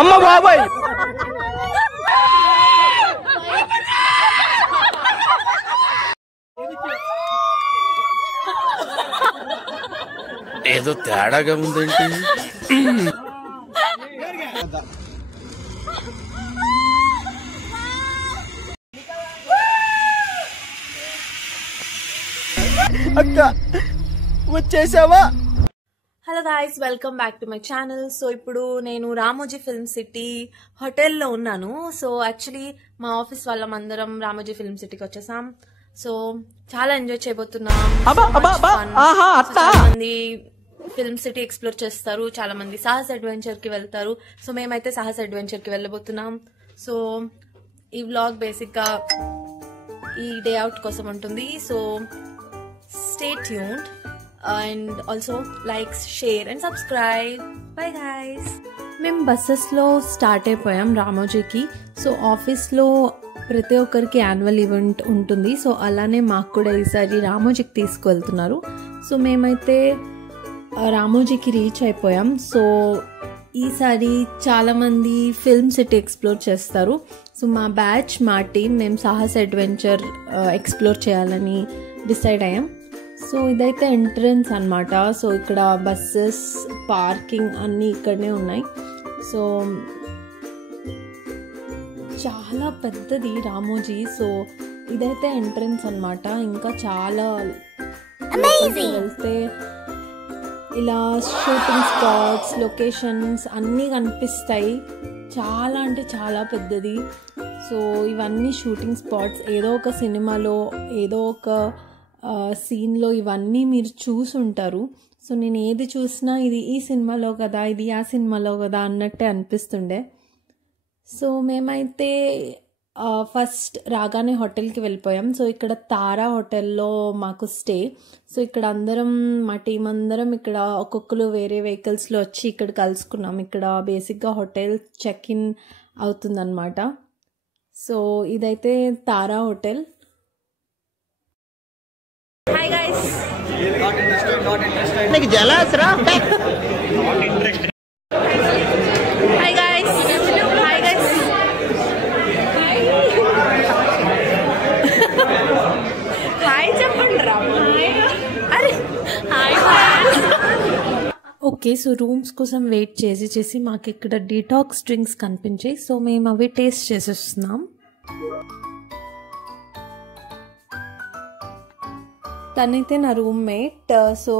అమ్మ బాబాయ్ ఏదో తేడాగా ఉందేంటి? అక్క వచ్చేసావా? Hello guys, welcome back to my channel. So ఇప్పుడు నేను రామోజీ ఫిల్మ్ సిటీ హోటల్లో ఉన్నాను. సో యాక్చువల్లీ మా ఆఫీస్ వాళ్ళం అందరం రామోజీ ఫిల్మ్ సిటీకి వచ్చేసాం. సో చాలా ఎంజాయ్ చేయబోతున్నాం. చాలా మంది ఫిల్మ్ సిటీ ఎక్స్ప్లోర్ చేస్తారు, చాలా మంది సాహస్ అడ్వెంచర్ కి వెళ్తారు. సో మేమైతే సాహస్ అడ్వెంచర్ కి వెళ్ళబోతున్నాం. సో ఈ వ్లాగ్ బేసిక్ గా ఈ డే అవుట్ కోసం ఉంటుంది. So stay tuned and also like, share and subscribe. Bye guys. మేము బస్సెస్లో స్టార్ట్ అయిపోయాం రామోజీకి. సో ఆఫీస్లో ప్రతి ఒక్కరికి యాన్యువల్ ఈవెంట్ ఉంటుంది. సో అలానే మాకు కూడా ఈసారి రామోజీకి తీసుకువెళ్తున్నారు. సో మేమైతే రామోజీకి రీచ్ అయిపోయాం. సో ఈసారి చాలామంది ఫిల్మ్ సిటీ ఎక్స్ప్లోర్ చేస్తారు. సో మా బ్యాచ్, మా టీం, మేము సాహస్ అడ్వెంచర్ ఎక్స్ప్లోర్ చేయాలని డిసైడ్ అయ్యాం. సో ఇదైతే ఎంట్రన్స్ అన్నమాట. సో ఇక్కడ బస్సెస్, పార్కింగ్ అన్నీ ఇక్కడనే ఉన్నాయి. సో చాలా పెద్దది రామోజీ. సో ఇదైతే ఎంట్రన్స్ అన్నమాట. ఇంకా చాలా వెళ్తే ఇలా షూటింగ్ స్పాట్స్, లొకేషన్స్ అన్నీ కనిపిస్తాయి. చాలా అంటే చాలా పెద్దది. సో ఇవన్నీ షూటింగ్ స్పాట్స్. ఏదో ఒక సినిమాలో, ఏదో ఒక సీన్లో ఇవన్నీ మీరు చూసుంటారు. సో నేను ఏది చూసినా ఇది ఈ సినిమాలో కదా, ఇది ఆ సినిమాలో కదా అన్నట్టే అనిపిస్తుండే. సో మేమైతే ఫస్ట్ రాగానే హోటల్కి వెళ్ళిపోయాం. సో ఇక్కడ తారా హోటల్లో మాకు స్టే. సో ఇక్కడ అందరం, మా టీం అందరం ఇక్కడ ఒక్కొక్కరు వేరే వెహికల్స్లో వచ్చి ఇక్కడ కలుసుకున్నాం. ఇక్కడ బేసిక్గా హోటల్ చెక్ ఇన్ అవుతుందన్నమాట. సో ఇదైతే తారా hotel. Hi guys. Not interested. Like jealous, ra? Not interested. Hi guys. Hi guys. Hi చెప్పండిరా. అరే హాయ్. ఓకే, సో రూమ్స్ కోసం వెయిట్ చేసి మాకు ఇక్కడ డీటాక్స్ డ్రింక్స్ కనిపించాయి. సో మేము అవి టేస్ట్ చేసేస్తున్నాం. తనైతే నా రూమ్మేట్. సో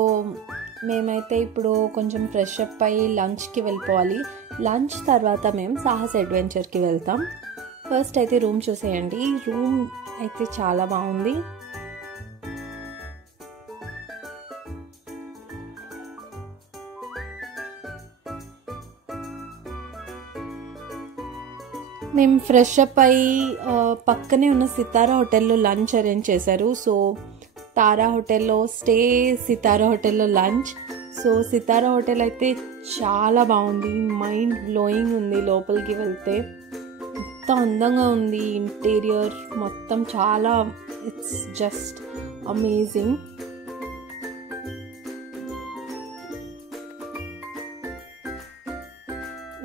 మేమైతే ఇప్పుడు కొంచెం ఫ్రెష్ అప్ అయ్యి లంచ్కి వెళ్ళిపోవాలి. లంచ్ తర్వాత మేము సాహస్ అడ్వెంచర్కి వెళ్తాం. ఫస్ట్ అయితే రూమ్ చూసేయండి. రూమ్ అయితే చాలా బాగుంది. మేము ఫ్రెష్ అప్ అయ్యి పక్కనే ఉన్న సితారా హోటల్లో లంచ్ అరేంజ్ చేశారు. సో తారా హోటల్లో స్టే, సితారా హోటల్లో లంచ్. సో సితారా హోటల్ అయితే చాలా బాగుంది, మైండ్ బ్లోయింగ్ ఉంది. లోపలికి వెళ్తే మొత్తం అందంగా ఉంది. ఇంటీరియర్ మొత్తం చాలా, ఇట్స్ జస్ట్ అమేజింగ్.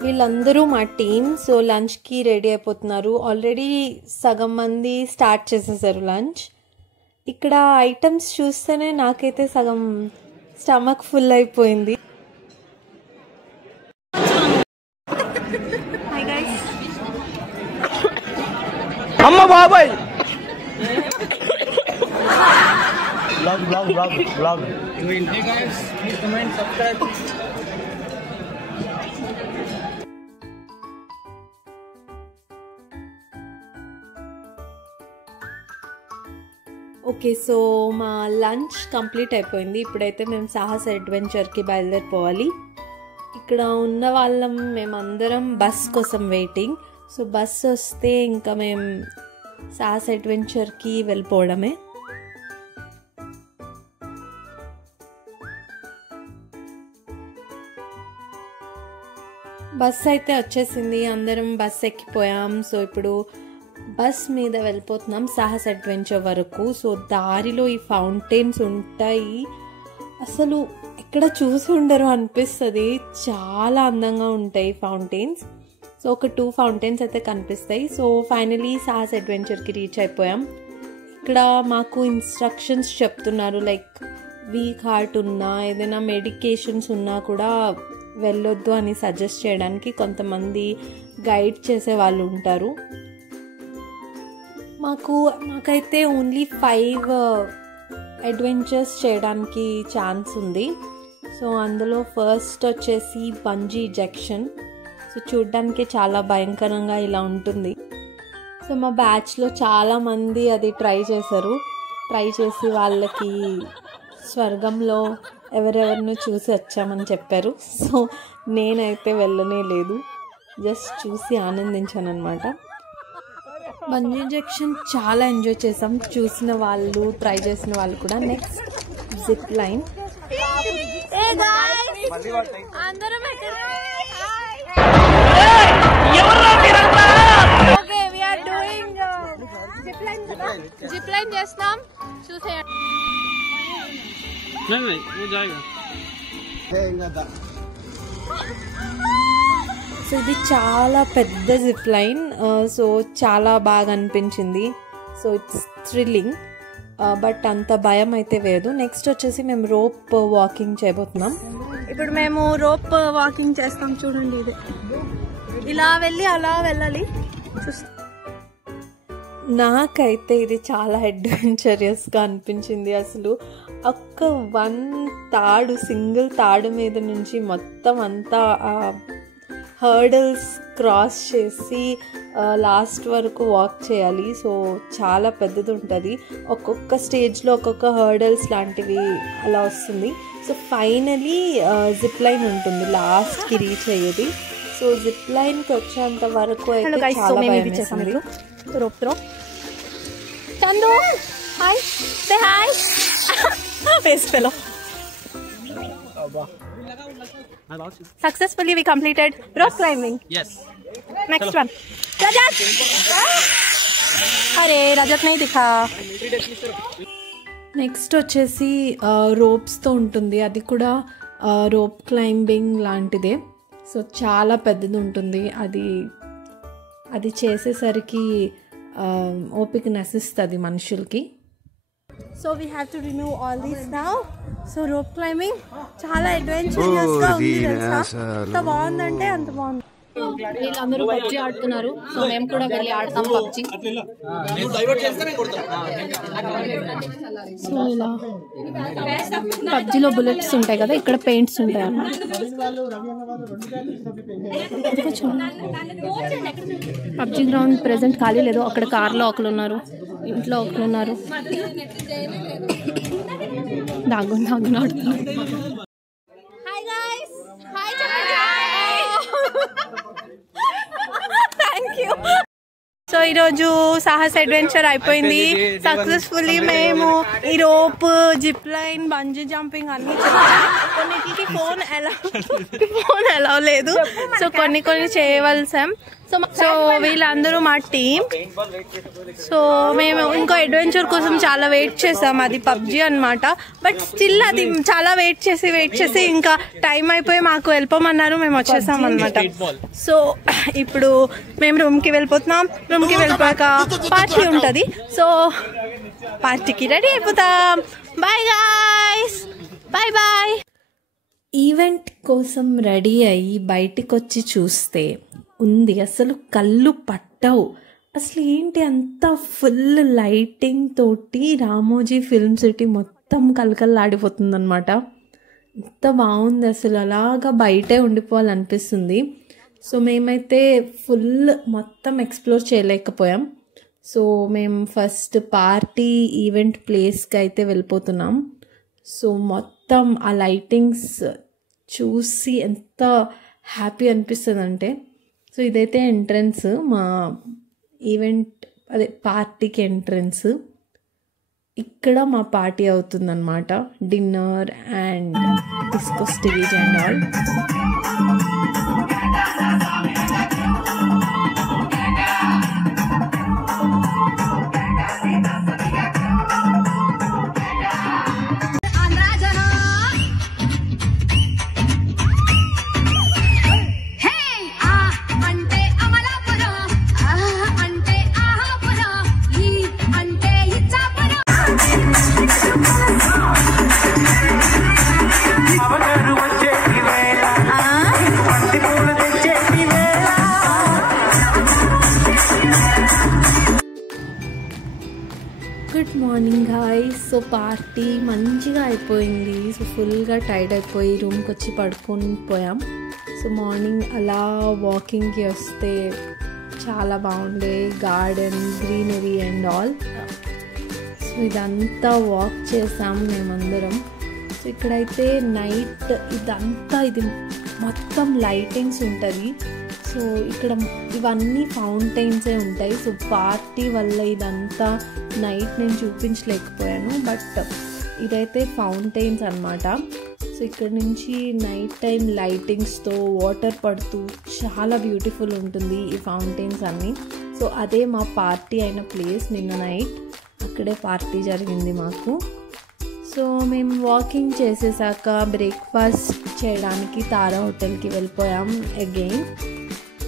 వీళ్ళందరూ మా టీం. సో లంచ్కి రెడీ అయిపోతున్నారు. ఆల్రెడీ సగం మంది స్టార్ట్ చేసేసారు లంచ్. ఇక్కడ ఐటమ్స్ చూస్తేనే నాకైతే సగం స్టమక్ ఫుల్ అయిపోయింది. Hi guys. అమ్మ బాబాయ్. Vlog. Hey guys, please comment, subscribe. Okay, so మా లంచ్ కంప్లీట్ అయిపోయింది. ఇప్పుడైతే మేము సాహస్ అడ్వెంచర్కి బయలుదేరిపోవాలి. ఇక్కడ ఉన్న వాళ్ళం మేమందరం బస్ కోసం వెయిటింగ్. సో బస్ వస్తే ఇంకా మేము సాహస్ అడ్వెంచర్కి వెళ్ళిపోవడమే. బస్ అయితే వచ్చేసింది. అందరం బస్ ఎక్కిపోయాం. సో ఇప్పుడు బస్ మీద వెళ్ళిపోతున్నాం సాహస్ అడ్వెంచర్ వరకు. సో దారిలో ఈ ఫౌంటైన్స్ ఉంటాయి. అసలు ఎక్కడ చూసి ఉండరు అనిపిస్తుంది. చాలా అందంగా ఉంటాయి ఫౌంటైన్స్. సో ఒక 2 ఫౌంటైన్స్ అయితే కనిపిస్తాయి. సో ఫైనలీ సాహస్ అడ్వెంచర్కి రీచ్ అయిపోయాం. ఇక్కడ మాకు ఇన్స్ట్రక్షన్స్ చెప్తున్నారు, లైక్ వీక్ హార్ట్ ఉన్నా ఏదైనా మెడికేషన్స్ ఉన్నా కూడా వెళ్ళొద్దు అని సజెస్ట్ చేయడానికి కొంతమంది గైడ్ చేసే వాళ్ళు ఉంటారు. మాకైతే ఓన్లీ 5 అడ్వెంచర్స్ చేయడానికి ఛాన్స్ ఉంది. సో అందులో ఫస్ట్ వచ్చేసి బంజీ ఎజెక్షన్. సో చూడ్డానికి చాలా భయంకరంగా ఇలా ఉంటుంది. సో మా బ్యాచ్లో చాలామంది అది ట్రై చేసి వాళ్ళకి స్వర్గంలో ఎవరెవరినో చూసి వచ్చామని చెప్పారు. సో నేనైతే వెళ్ళనే లేదు, జస్ట్ చూసి ఆనందించాను అనమాట. బంజీ జంక్షన్ చాలా ఎంజాయ్ చేసాం, చూసిన వాళ్ళు ట్రై చేసిన వాళ్ళు కూడా. Next zip line. Zip line చేస్తాం చూసేయండి. नहीं वो जाएगा. సో ఇది చాలా పెద్ద జిప్ లైన్. సో చాలా బాగా అనిపించింది. సో ఇట్స్ థ్రిల్లింగ్, బట్ అంత భయం అయితే లేదు. నెక్స్ట్ వచ్చేసి మేము రోప్ వాకింగ్ చేయబోతున్నాం. ఇప్పుడు మేము రోప్ వాకింగ్ చేస్తాం. చూడండి, ఇది ఇలా వెళ్ళి అలా వెళ్ళాలి. నాకైతే ఇది చాలా అడ్వెంచరస్గా అనిపించింది. అసలు ఒక్క 1 సింగిల్ తాడు మీద నుంచి మొత్తం అంతా హర్డల్స్ క్రాస్ చేసి లాస్ట్ వరకు వాక్ చేయాలి. సో చాలా పెద్దది ఉంటుంది. ఒక్కొక్క స్టేజ్లో ఒక్కొక్క హర్డల్స్ లాంటివి అలా వస్తుంది. సో ఫైనలీ జిప్ లైన్ ఉంటుంది లాస్ట్కి రీచ్ అయ్యేది. సో జిప్ లైన్కి వచ్చేంత వరకు అయితే చాలా భయం వేసింది. Rope throw. Chandu hi, say hi. Face fellow. Successfully we completed rope climbing. Yes. Next one. Rajat. अरे रजत नहीं दिखा. నెక్స్ట్ వచ్చేసి రోప్స్తో ఉంటుంది. అది కూడా రోప్ క్లైంబింగ్ లాంటిదే. సో చాలా పెద్దది ఉంటుంది. అది చేసేసరికి ఓపిక నశిస్తుంది మనుషులకి. So we have to remove all this now. So rope climbing చాలా అడ్వెంచరస్ గా ఉంది తెలుసా. ఎంత బాగుందంటే అంత బాగుంది. వీళ్ళందరూ పబ్జీ ఆడుతున్నారు. సో మేము కూడా వెళ్ళి ఆడతాం పబ్జీ. సో ఇలా పబ్జీలో బుల్లెట్స్ ఉంటాయి కదా, ఇక్కడ పెయింట్స్ ఉంటాయి అన్నమాట. పబ్జీ గ్రౌండ్ ప్రెసెంట్ ఖాళీ లేదు. అక్కడ కార్లో ఒకరు ఉన్నారు, ఇంట్లో ఒకరు ఉన్నారు. దాగుని ఆడుతున్నారు. Hi guys. హాయ్ చెప్పండి. Thank you. సో ఈరోజు సాహస్ అడ్వెంచర్ అయిపోయింది సక్సెస్ఫుల్లీ. మేము ఈ rope, zip line, bungee jumping అన్ని కొన్నిటికి ఫోన్ ఎలా లేదు. సో కొన్ని చేయవలసాం. సో వీళ్ళందరూ మా టీం. సో మేము ఇంకో అడ్వెంచర్ కోసం చాలా వెయిట్ చేసాం, అది పబ్జీ అనమాట. బట్ స్టిల్ అది చాలా వెయిట్ చేసి ఇంకా టైం అయిపోయి మాకు వెళ్ళిపోమన్నారు, మేము వచ్చేసాం అనమాట. సో ఇప్పుడు మేము రూమ్కి వెళ్ళిపోతున్నాం. రూమ్కి వెళ్ళిపోయాక పార్టీ ఉంటుంది. సో పార్టీకి రెడీ అయిపోతాం. Bye guys, bye bye. Event కోసం రెడీ అయ్యి బయటికి వచ్చి చూస్తే ఉంది అసలు కళ్ళు పట్టవు. అసలు ఏంటి అంత ఫుల్ లైటింగ్ తోటి రామోజీ ఫిల్మ్ సిటీ మొత్తం కలకల్లాడిపోతుంది అనమాట. ఎంత బాగుంది అసలు, అలాగా బయటే ఉండిపోవాలనిపిస్తుంది. సో మేమైతే ఫుల్ మొత్తం ఎక్స్ప్లోర్ చేయలేకపోయాం. సో మేము ఫస్ట్ పార్టీ ఈవెంట్ ప్లేస్కి అయితే వెళ్ళిపోతున్నాం. సో మొత్తం ఆ లైటింగ్స్ చూసి ఎంత హ్యాపీ అనిపిస్తుంది అంటే. సో ఇదైతే ఎంట్రన్స్, మా ఈవెంట్ అదే పార్టీకి ఎంట్రన్స్. ఇక్కడ మా పార్టీ అవుతుందన్నమాట, dinner and disco stage and all. So party మంచిగా అయిపోయింది. సో ఫుల్గా టైర్డ్ అయిపోయి రూమ్కి వచ్చి పడుకొని పోయాం. సో మార్నింగ్ అలా వాకింగ్కి వస్తే చాలా బాగుండే, garden, greenery and all. So ఇదంతా వాక్ చేసాం మేమందరం. సో ఇక్కడైతే నైట్ ఇదంతా ఇది మొత్తం లైటింగ్స్ ఉంటుంది. సో ఇక్కడ ఇవన్నీ ఫౌంటైన్సే ఉంటాయి. సో పార్టీ వల్ల ఇదంతా నైట్ నేను చూపించలేకపోయాను, బట్ ఇదైతే ఫౌంటైన్స్ అన్నమాట. సో ఇక్కడ నుంచి నైట్ టైం లైటింగ్స్తో వాటర్ పడుతూ చాలా బ్యూటిఫుల్ ఉంటుంది ఈ ఫౌంటైన్స్ అన్నీ. సో అదే మా పార్టీ అయిన ప్లేస్. నిన్న నైట్ అక్కడే పార్టీ జరిగింది మాకు. సో మేము వాకింగ్ చేసేసాక బ్రేక్ఫాస్ట్ చేయడానికి తారా హోటల్కి వెళ్ళిపోయాం అగైన్.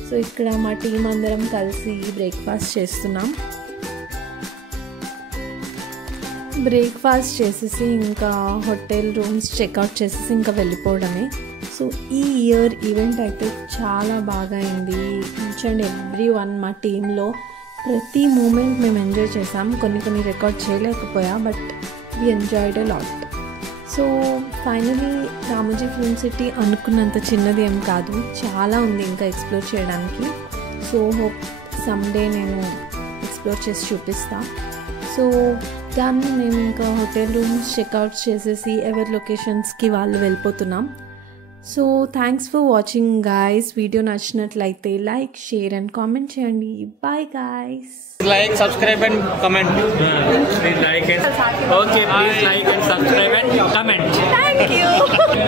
సో ఇక్కడ మా టీం అందరం కలిసి బ్రేక్ఫాస్ట్ చేస్తున్నాం. బ్రేక్ఫాస్ట్ చేసేసి ఇంకా హోటల్ రూమ్స్ చెక్అవుట్ చేసేసి ఇంకా వెళ్ళిపోవడమే. సో ఈ ఇయర్ ఈవెంట్ అయితే చాలా బాగా అయింది. ఈచ్ అండ్ ఎవ్రీ వన్ మా టీంలో ప్రతి మూమెంట్ మేము ఎంజాయ్ చేసాం. కొన్ని రికార్డ్ చేయలేకపోయా, but we enjoyed a lot. So finally Ramoji Film City అనుకున్నంత చిన్నది ఏం కాదు, చాలా ఉంది ఇంకా ఎక్స్ప్లోర్ చేయడానికి. సో హోప్ సమ్డే నేను ఎక్స్ప్లోర్ చేసి చూపిస్తాను. సో దాన్ని మేము ఇంకా హోటల్ రూమ్స్ చెక్అవుట్ చేసేసి ఎవరి లొకేషన్స్కి వాళ్ళు వెళ్ళిపోతున్నాం. So thanks for watching guys. Video నచ్చినట్లయితే లైక్, షేర్ అండ్ కామెంట్ చేయండి. Bye guys. Like, subscribe and comment. Please like and okay, please like and subscribe and comment. Thank you.